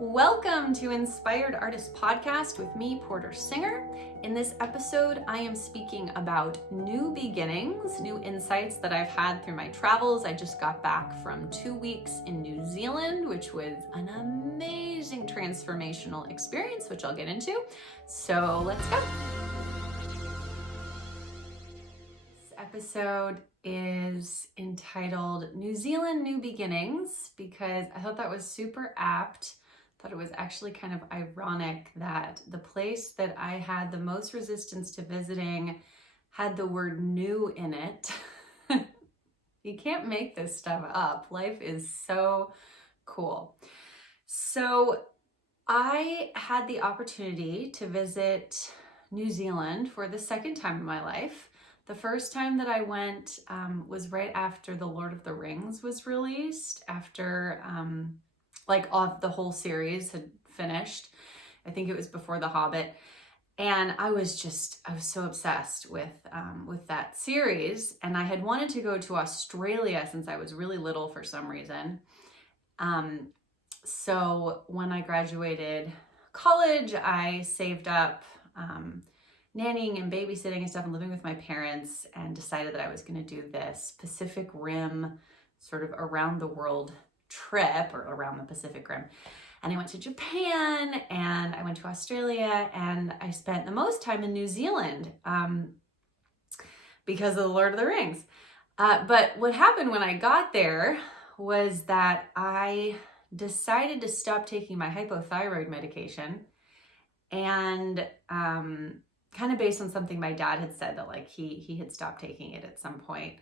Welcome to Inspired Artist Podcast with me, Porter Singer. In this episode, I am speaking about new beginnings, new insights that I've had through my travels. I just got back from 2 weeks in New Zealand, which was an amazing transformational experience, which I'll get into. So let's go. This episode is entitled New Zealand New Beginnings because I thought that was super apt. Thought it was actually kind of ironic that the place that I had the most resistance to visiting had the word new in it. You can't make this stuff up. Life is so cool. So I had the opportunity to visit New Zealand for the second time in my life. The first time that I went was right after The Lord of the Rings was released, after the whole series had finished. I think it was before The Hobbit. And I was so obsessed with that series. And I had wanted to go to Australia since I was really little for some reason. So when I graduated college, I saved up nannying and babysitting and stuff and living with my parents and decided that I was going to do this Pacific Rim sort of around the world trip, or around the Pacific Rim. And I went to Japan and I went to Australia and I spent the most time in New Zealand because of The Lord of the Rings. But what happened when I got there was that I decided to stop taking my hypothyroid medication, and kind of based on something my dad had said, that like he had stopped taking it at some point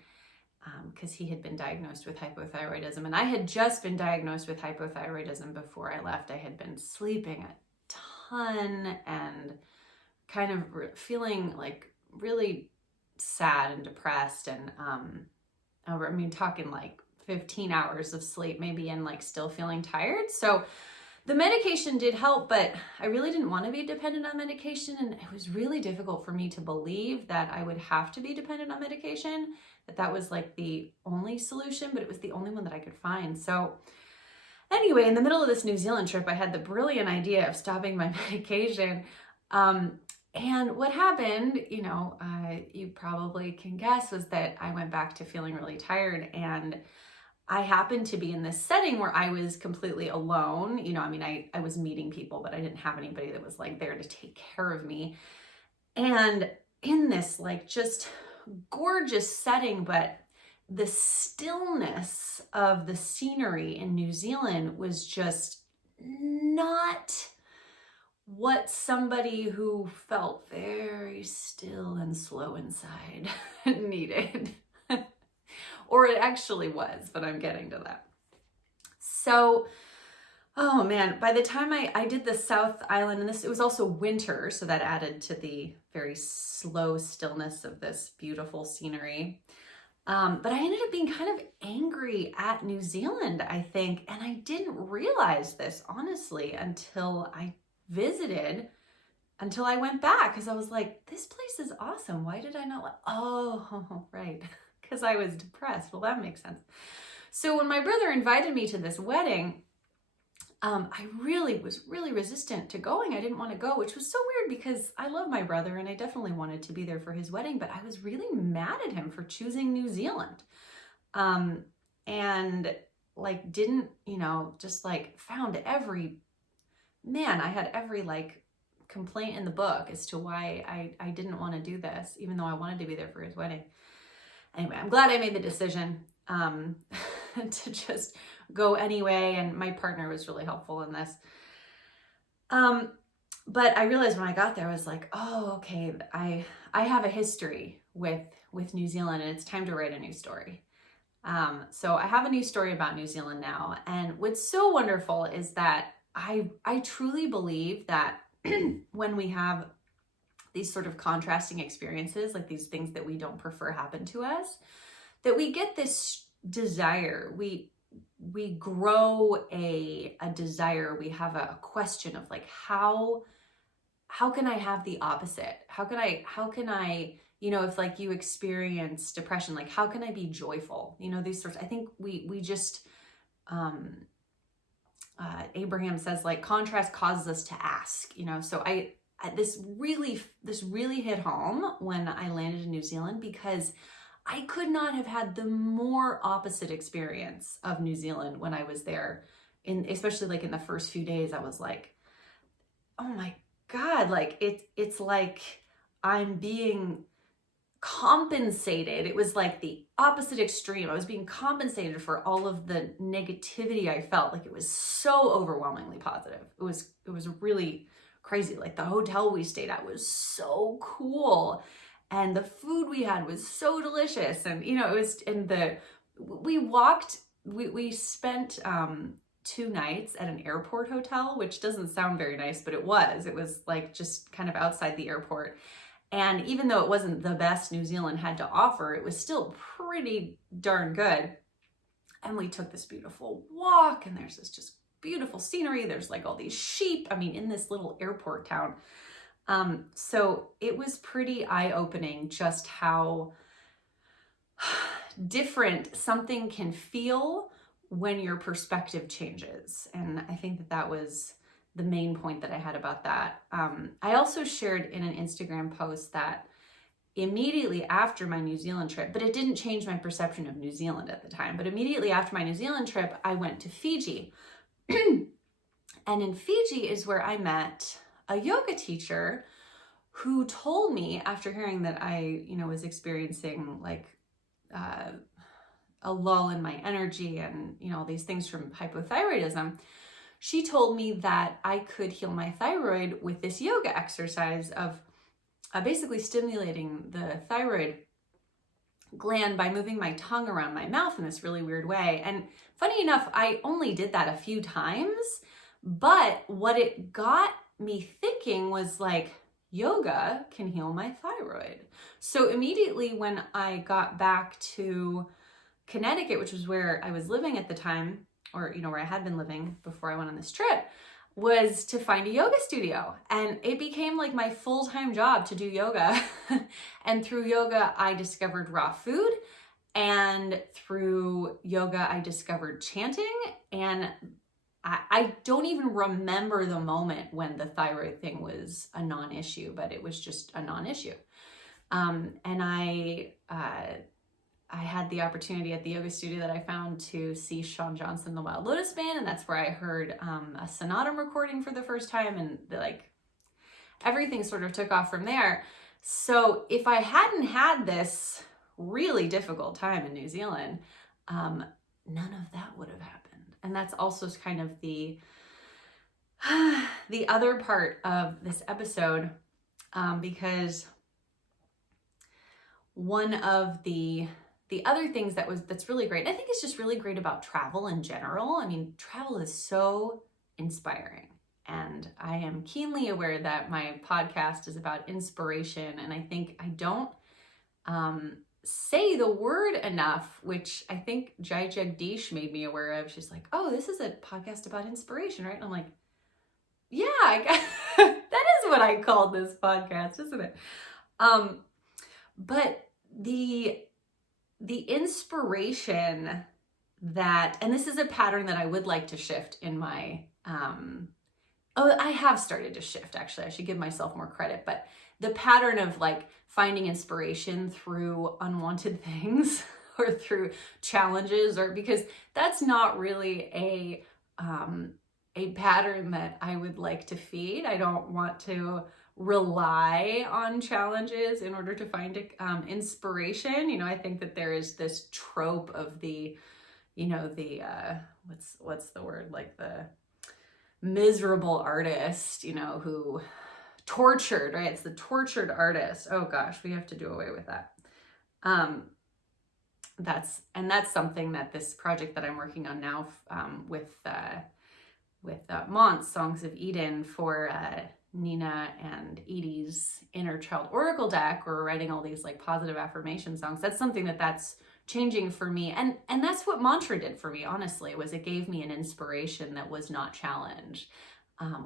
because he had been diagnosed with hypothyroidism. And I had just been diagnosed with hypothyroidism before I left. I had been sleeping a ton and kind of feeling like really sad and depressed. And talking like 15 hours of sleep maybe, and like still feeling tired. So the medication did help, but I really didn't want to be dependent on medication. And it was really difficult for me to believe that I would have to be dependent on medication, that was like the only solution, but it was the only one that I could find. So anyway, in the middle of this New Zealand trip, I had the brilliant idea of stopping my medication. And what happened, you probably can guess, was that I went back to feeling really tired, and I happened to be in this setting where I was completely alone. I was meeting people, but I didn't have anybody that was like there to take care of me. And in this like just gorgeous setting, but the stillness of the scenery in New Zealand was just not what somebody who felt very still and slow inside needed. Or it actually was, but I'm getting to that. So, oh man, by the time I did the South Island, and it was also winter, so that added to the very slow stillness of this beautiful scenery. But I ended up being kind of angry at New Zealand, I think, and I didn't realize this, honestly, until I visited, until I went back, because I was like, this place is awesome. Why did I not? Oh, right. Because I was depressed. Well, that makes sense. So when my brother invited me to this wedding, I really was resistant to going. I didn't want to go, which was so weird because I love my brother and I definitely wanted to be there for his wedding, but I was really mad at him for choosing New Zealand. And like didn't, just like found I had every like complaint in the book as to why I didn't want to do this, even though I wanted to be there for his wedding. Anyway, I'm glad I made the decision to just go anyway, and my partner was really helpful in this. But I realized when I got there, I was like, oh, okay, I have a history with New Zealand, and it's time to write a new story. So I have a new story about New Zealand now, and what's so wonderful is that I truly believe that when we have these sort of contrasting experiences, like these things that we don't prefer happen to us, that we get this desire, we grow a desire, we have a question of like, how can I have the opposite? How can I, if like you experience depression, like how can I be joyful? These sorts, I think we just, Abraham says, like, contrast causes us to ask, so this really hit home when I landed in New Zealand, because I could not have had the more opposite experience of New Zealand when I was there, especially like in the first few days. I was like, oh my God, like it's like I'm being compensated. It was like the opposite extreme. I was being compensated for all of the negativity I felt. Like, it was so overwhelmingly positive. It was really crazy. Like, the hotel we stayed at was so cool, and the food we had was so delicious. And it was we spent 2 nights at an airport hotel, which doesn't sound very nice, but it was like just kind of outside the airport. And even though it wasn't the best New Zealand had to offer, it was still pretty darn good. And we took this beautiful walk, and there's this just beautiful scenery. There's like all these sheep, in this little airport town. So it was pretty eye-opening just how different something can feel when your perspective changes. And I think that was the main point that I had about that. I also shared in an Instagram post that immediately after my New Zealand trip, but it didn't change my perception of New Zealand at the time, but immediately after my New Zealand trip, I went to Fiji. And in Fiji is where I met a yoga teacher who told me, after hearing that I, was experiencing like a lull in my energy and, all these things from hypothyroidism, she told me that I could heal my thyroid with this yoga exercise of basically stimulating the thyroid gland by moving my tongue around my mouth in this really weird way. And funny enough, I only did that a few times, but what it got me thinking was like, yoga can heal my thyroid. So immediately when I got back to Connecticut, which was where I was living at the time, or where I had been living before I went on this trip, was to find a yoga studio. And it became like my full-time job to do yoga. And through yoga, I discovered raw food. And through yoga, I discovered chanting. And I don't even remember the moment when the thyroid thing was a non-issue, but it was just a non-issue. And I had the opportunity at the yoga studio that I found to see Sean Johnson, the Wild Lotus Band, and that's where I heard a sonata recording for the first time, and everything sort of took off from there. So if I hadn't had this really difficult time in New Zealand, none of that would have happened. And that's also kind of the other part of this episode, because one of the other things that's really great, I think it's just really great about travel in general. Travel is so inspiring. And I am keenly aware that my podcast is about inspiration. And I think I don't say the word enough, which I think Jai-Jagdeesh made me aware of. She's like, oh, this is a podcast about inspiration, right? And I'm like, yeah, that is what I called this podcast, isn't it? But the inspiration that, and this is a pattern that I would like to shift in my, I have started to shift, actually. I should give myself more credit, but the pattern of finding inspiration through unwanted things or through challenges, or because that's not really a pattern that I would like to feed. I don't want to rely on challenges in order to find inspiration. I think that there is this trope of the what's the word, the miserable artist, who tortured, right? It's the tortured artist. Oh gosh, we have to do away with that. That's something that this project that I'm working on now with Mont's Songs of Eden for Nina and Edie's Inner Child Oracle deck, where we're writing all these positive affirmation songs. That's something that's changing for me. And that's what mantra did for me, honestly, was it gave me an inspiration that was not challenged,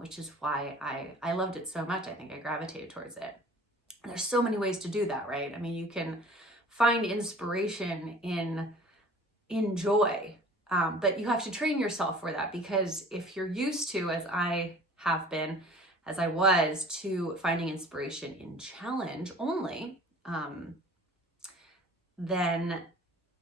which is why I loved it so much. I think I gravitated towards it. And there's so many ways to do that, right? You can find inspiration in joy. But you have to train yourself for that, because if you're used to, as I have been, as I was, to finding inspiration in challenge only, then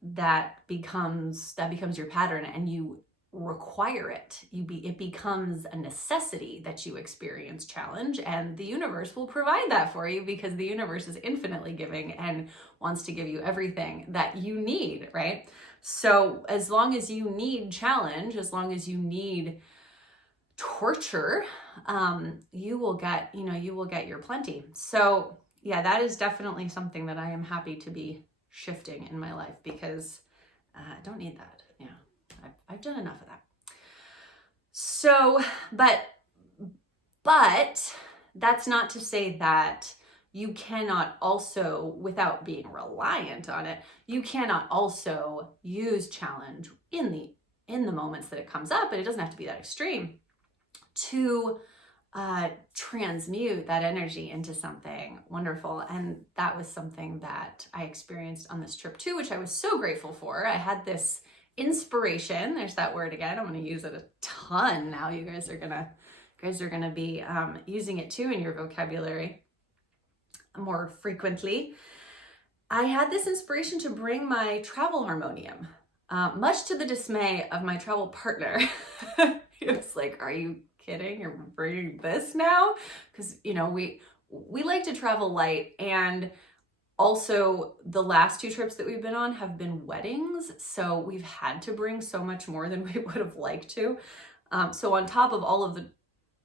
that becomes your pattern, and you require it. It becomes a necessity that you experience challenge, and the universe will provide that for you, because the universe is infinitely giving and wants to give you everything that you need, right? So as long as you need challenge, as long as you need torture, you will get your plenty. So yeah, that is definitely something that I am happy to be shifting in my life, because I don't need that. Yeah, I've done enough of that. So, but that's not to say that you cannot also, without being reliant on it, you cannot also use challenge in the moments that it comes up, but it doesn't have to be that extreme, to transmute that energy into something wonderful. And that was something that I experienced on this trip too, which I was so grateful for. I had this inspiration. There's that word again. I'm going to use it a ton now. You guys are gonna be using it too in your vocabulary more frequently. I had this inspiration to bring my travel harmonium, much to the dismay of my travel partner. He was like, "Are you kidding? You're bringing this now?" Because we like to travel light, and also the last 2 trips that we've been on have been weddings, so we've had to bring so much more than we would have liked to. So on top of all of the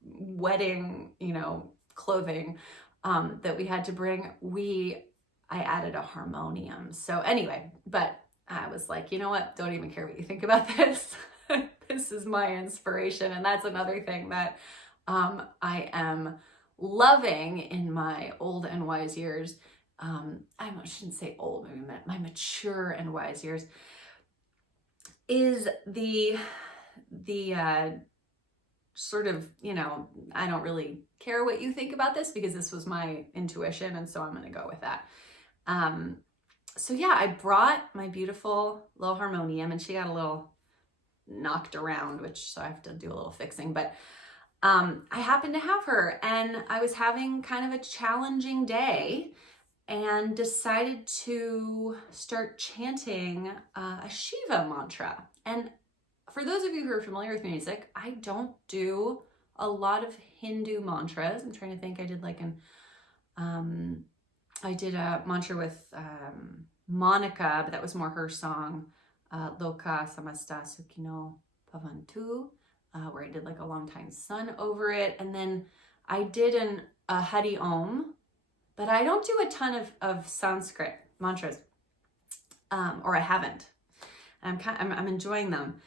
wedding, clothing that we had to bring, I added a harmonium. So anyway, but I was like, you know what? Don't even care what you think about this. This is my inspiration. And that's another thing that I am loving in my old and wise years. I shouldn't say old, maybe my mature and wise years, is the sort of, I don't really care what you think about this, because this was my intuition, and so I'm going to go with that. So yeah, I brought my beautiful little harmonium, and she got a little knocked around, so I have to do a little fixing, but I happened to have her, and I was having kind of a challenging day, and decided to start chanting a Shiva mantra. And for those of you who are familiar with music, I don't do a lot of Hindu mantras. I'm trying to think. I did I did a mantra with Monica, but that was more her song, Loka Samasta Sukhino Bhavantu, where I did a long time sun over it. And then I did a Hari Om, but I don't do a ton of Sanskrit mantras, or I haven't. I'm enjoying them.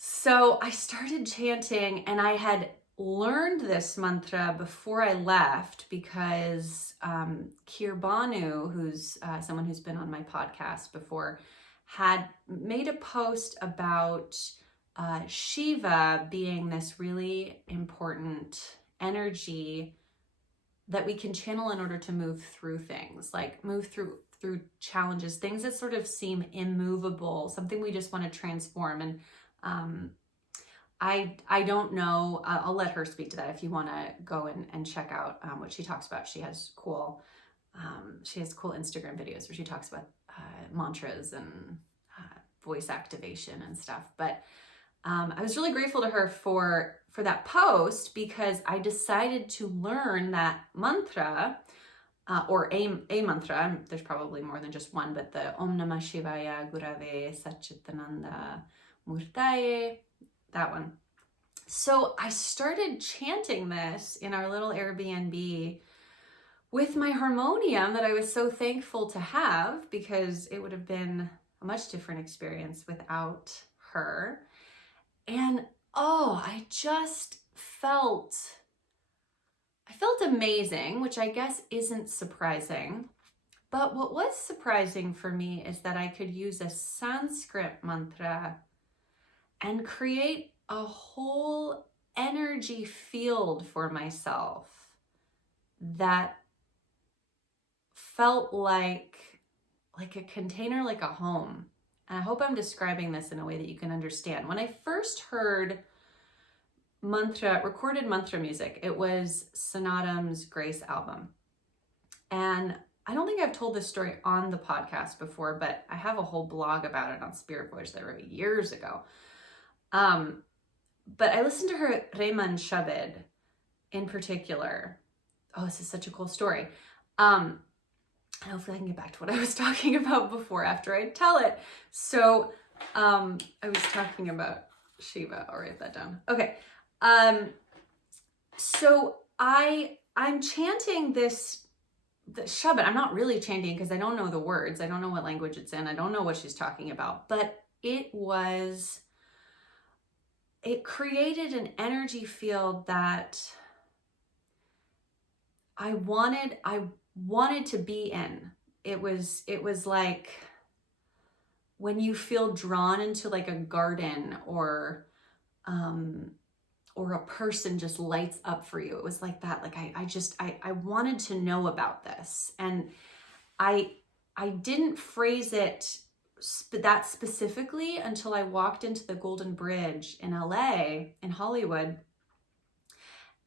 So I started chanting, and I had learned this mantra before I left, because Kirbanu, who's someone who's been on my podcast before, had made a post about Shiva being this really important energy that we can channel in order to move through things, move through challenges, things that sort of seem immovable, something we just want to transform. And I don't know, I'll let her speak to that if you want to go and check out what she talks about. She has cool Instagram videos where she talks about mantras and voice activation and stuff. But I was really grateful to her for that post, because I decided to learn that mantra, or a mantra. There's probably more than just one, but the Om Namah Shivaya Gurave Satchitananda Murtaye, that one. So I started chanting this in our little Airbnb with my harmonium that I was so thankful to have, because it would have been a much different experience without her. And I felt amazing, which I guess isn't surprising. But what was surprising for me is that I could use a Sanskrit mantra and create a whole energy field for myself that felt like a container, like a home. And I hope I'm describing this in a way that you can understand. When I first heard recorded mantra music, it was Sanatam's Grace album. And I don't think I've told this story on the podcast before, but I have a whole blog about it on Spirit Voyage that I wrote years ago. But I listened to her Reman Shabed in particular. Oh, this is such a cool story. Hopefully I can get back to what I was talking about before after I tell it. So I was talking about Shiva. I'll write that down. Okay. So I'm chanting the Shabad. I'm not really chanting because I don't know the words. I don't know what language it's in. I don't know what she's talking about. But it created an energy field that I wanted to be in. It was like when you feel drawn into like a garden or a person just lights up for you. It was like that. Like I wanted to know about this. And I didn't phrase it that specifically until I walked into the Golden Bridge in LA, in Hollywood,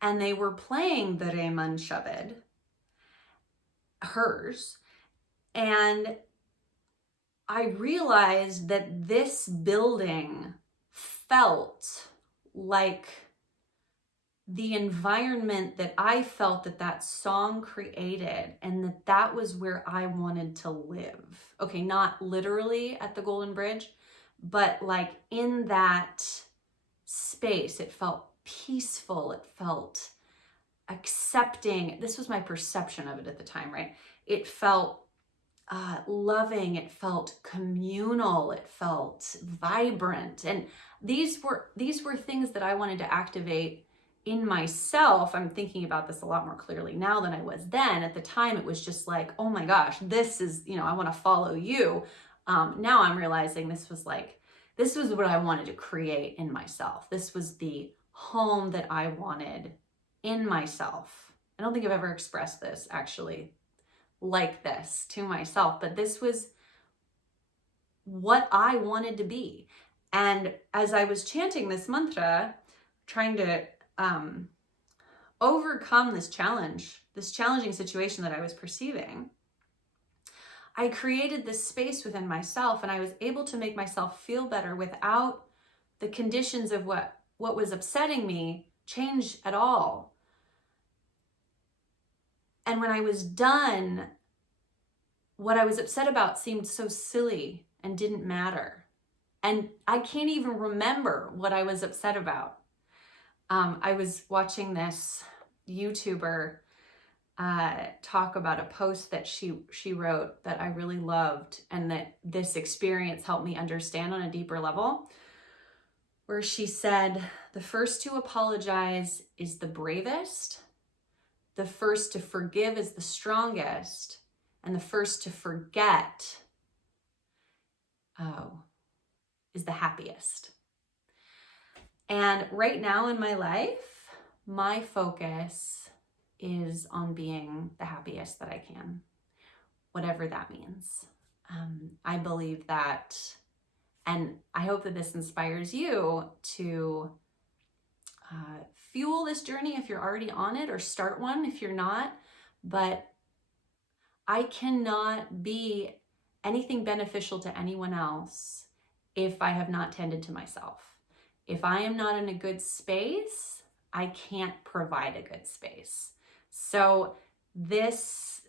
and they were playing the Reman Shabed, hers, and I realized that this building felt like the environment that I felt that song created, and that was where I wanted to live. Okay, not literally at the Golden Bridge, but like in that space. It felt peaceful. It felt accepting. This was my perception of it at the time, right? It felt loving. It felt communal. It felt vibrant. And these were things that I wanted to activate in myself. I'm thinking about this a lot more clearly now than I was then. At the time, it was just like, oh my gosh, this is, I want to follow you. Now I'm realizing this was what I wanted to create in myself. This was the home that I wanted in myself. I don't think I've ever expressed this actually like this to myself, but this was what I wanted to be. And as I was chanting this mantra, trying to overcome this challenging situation that I was perceiving, I created this space within myself, and I was able to make myself feel better without the conditions of what was upsetting me change at all. And when I was done, what I was upset about seemed so silly and didn't matter. And I can't even remember what I was upset about. I was watching this YouTuber talk about a post that she wrote that I really loved, and that this experience helped me understand on a deeper level, where she said, the first to apologize is the bravest, the first to forgive is the strongest, and the first to forget is the happiest. And right now in my life, my focus is on being the happiest that I can, whatever that means. I believe that, and I hope that this inspires you to fuel this journey if you're already on it, or start one if you're not. But I cannot be anything beneficial to anyone else if I have not tended to myself. If I am not in a good space, I can't provide a good space. So this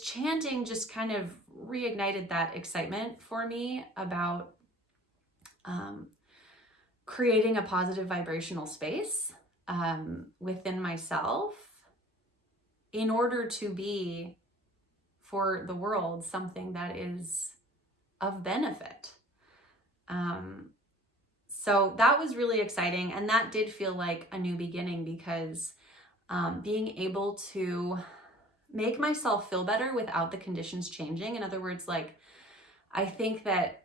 chanting just kind of reignited that excitement for me about creating a positive vibrational space within myself in order to be for the world something that is of benefit. So that was really exciting, and that did feel like a new beginning, because being able to make myself feel better without the conditions changing. In other words, like, I think that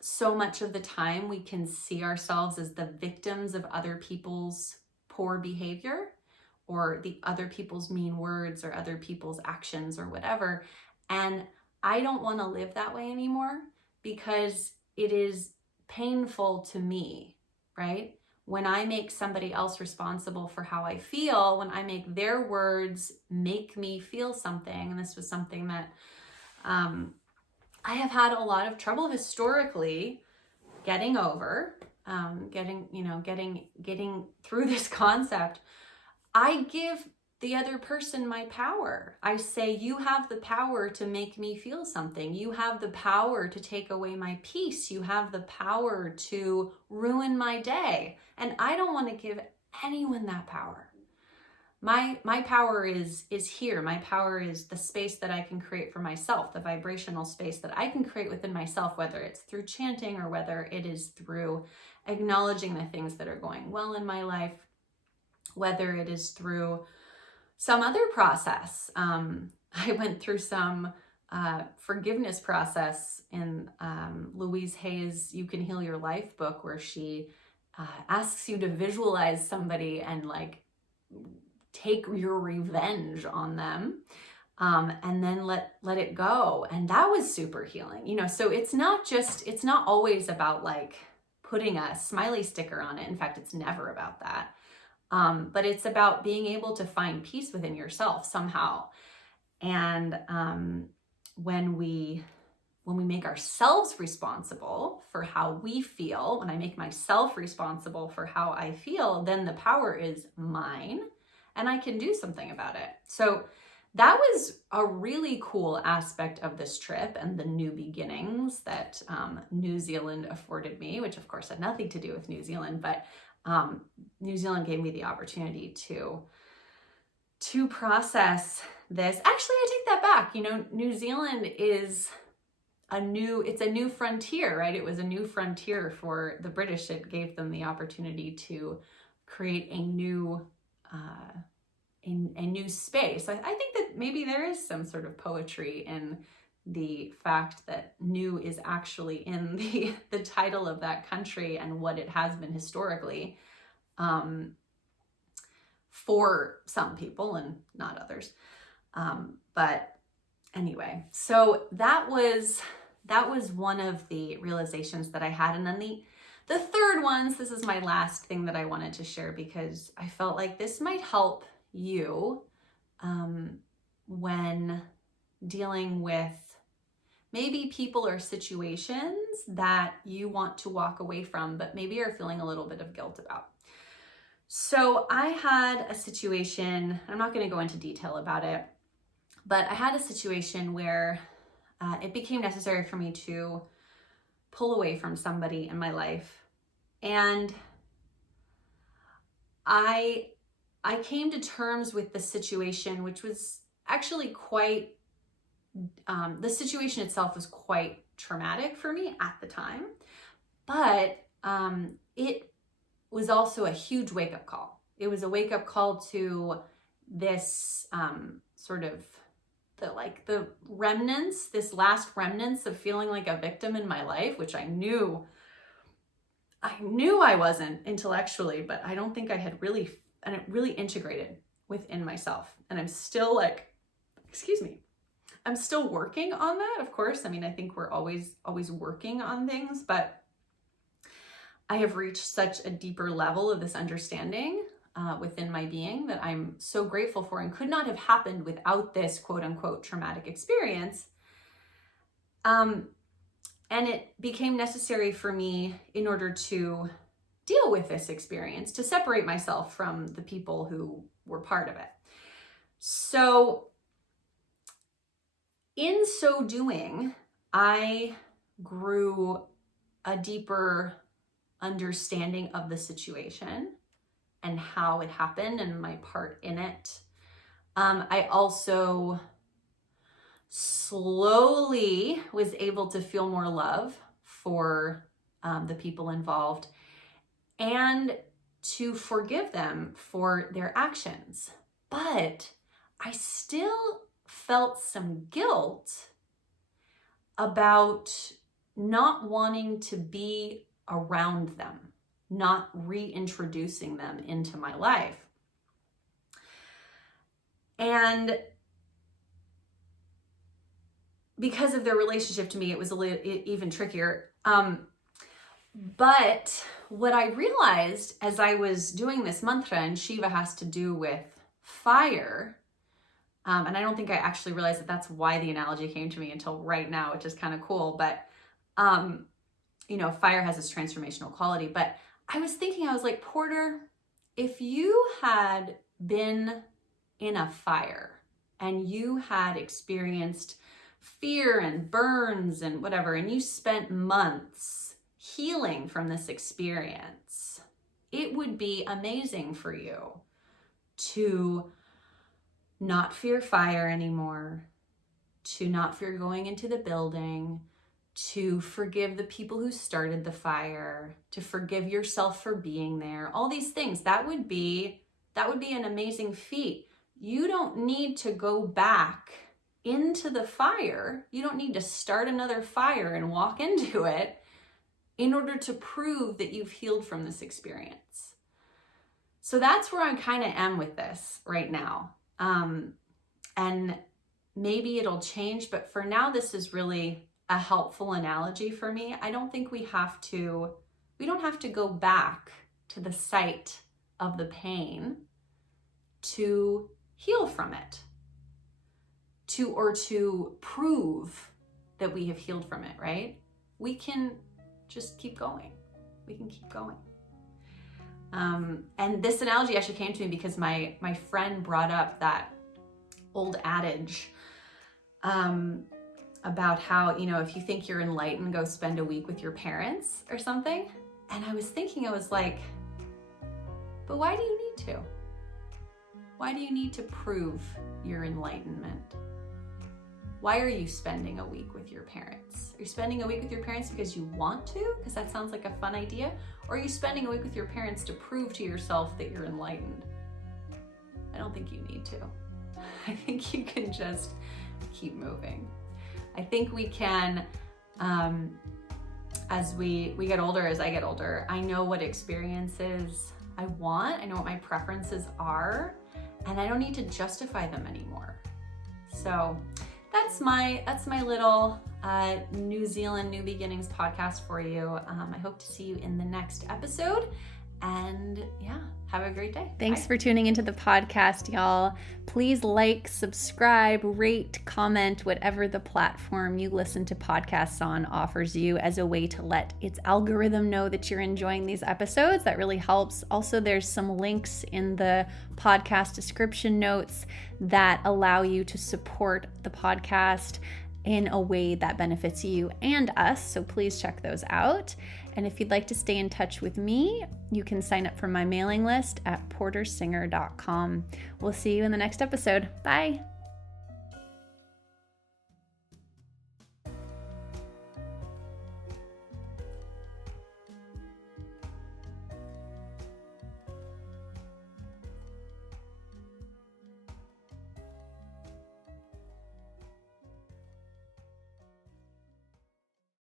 so much of the time we can see ourselves as the victims of other people's poor behavior, or the other people's mean words, or other people's actions, or whatever. And I don't want to live that way anymore because it is painful to me, right? When I make somebody else responsible for how I feel, when I make their words make me feel something, and this was something that I have had a lot of trouble historically getting over, getting through this concept. I give the other person my power. I say, you have the power to make me feel something. You have the power to take away my peace. You have the power to ruin my day. And I don't want to give anyone that power. My power is here. My power is the space that I can create for myself, the vibrational space that I can create within myself, whether it's through chanting or whether it is through acknowledging the things that are going well in my life, whether it is through some other process. I went through some forgiveness process in Louise Hay's You Can Heal Your Life book, where she asks you to visualize somebody and like take your revenge on them, and then let it go. And that was super healing, so it's not always about like putting a smiley sticker on it. In fact, it's never about that. But it's about being able to find peace within yourself somehow. And when we make ourselves responsible for how we feel, when I make myself responsible for how I feel, then the power is mine and I can do something about it. So that was a really cool aspect of this trip and the new beginnings that New Zealand afforded me, which of course had nothing to do with New Zealand, but New Zealand gave me the opportunity to process this. Actually, I take that back. New Zealand is it's a new frontier, right? It was a new frontier for the British. It gave them the opportunity to create a new space. I think that maybe there is some sort of poetry in the fact that new is actually in the title of that country and what it has been historically, for some people and not others. But anyway, so that was one of the realizations that I had. And then the third ones, this is my last thing that I wanted to share because I felt like this might help you when dealing with maybe people or situations that you want to walk away from, but maybe are feeling a little bit of guilt about. So I had a situation, I'm not going to go into detail about it, but I had a situation where it became necessary for me to pull away from somebody in my life. And I came to terms with the situation, which was actually quite, the situation itself was quite traumatic for me at the time, but it was also a huge wake-up call. It was a wake-up call to this sort of the remnants, this last remnants of feeling like a victim in my life, which I knew I wasn't intellectually, but I don't think I had really integrated within myself. And I'm still I'm still working on that, of course. I mean, I think we're always working on things, but I have reached such a deeper level of this understanding within my being that I'm so grateful for, and could not have happened without this quote unquote traumatic experience. And it became necessary for me, in order to deal with this experience, to separate myself from the people who were part of it. So in so doing, I grew a deeper understanding of the situation and how it happened and my part in it. I also slowly was able to feel more love for the people involved and to forgive them for their actions. But I still felt some guilt about not wanting to be around them, not reintroducing them into my life. And because of their relationship to me, it was even trickier. But what I realized as I was doing this mantra, and Shiva has to do with fire, and I don't think I actually realized that that's why the analogy came to me until right now, which is kind of cool. But, fire has this transformational quality. But I was thinking, I was like, Porter, if you had been in a fire and you had experienced fear and burns and whatever, and you spent months healing from this experience, it would be amazing for you to not fear fire anymore, to not fear going into the building, to forgive the people who started the fire, to forgive yourself for being there. All these things, that would be an amazing feat. You don't need to go back into the fire. You don't need to start another fire and walk into it in order to prove that you've healed from this experience. So that's where I kind of am with this right now. And maybe it'll change, but for now, this is really a helpful analogy for me. I don't think we don't have to go back to the site of the pain to heal from it, to prove that we have healed from it, right? We can just keep going. We can keep going. And this analogy actually came to me because my friend brought up that old adage about how, if you think you're enlightened, go spend a week with your parents or something. And I was thinking, I was like, but why do you need to? Why do you need to prove your enlightenment? Why are you spending a week with your parents? Are you spending a week with your parents because you want to? Because that sounds like a fun idea? Or are you spending a week with your parents to prove to yourself that you're enlightened? I don't think you need to. I think you can just keep moving. I think we can, as we get older, as I get older, I know what experiences I want. I know what my preferences are, and I don't need to justify them anymore. So that's my little New Zealand New Beginnings podcast for you. I hope to see you in the next episode. And yeah, have a great day. Thanks for tuning into the podcast, y'all. Please like, subscribe, rate, comment, whatever the platform you listen to podcasts on offers you as a way to let its algorithm know that you're enjoying these episodes. That really helps. Also, there's some links in the podcast description notes that allow you to support the podcast in a way that benefits you and us. So please check those out. And if you'd like to stay in touch with me, you can sign up for my mailing list at portersinger.com. We'll see you in the next episode. Bye.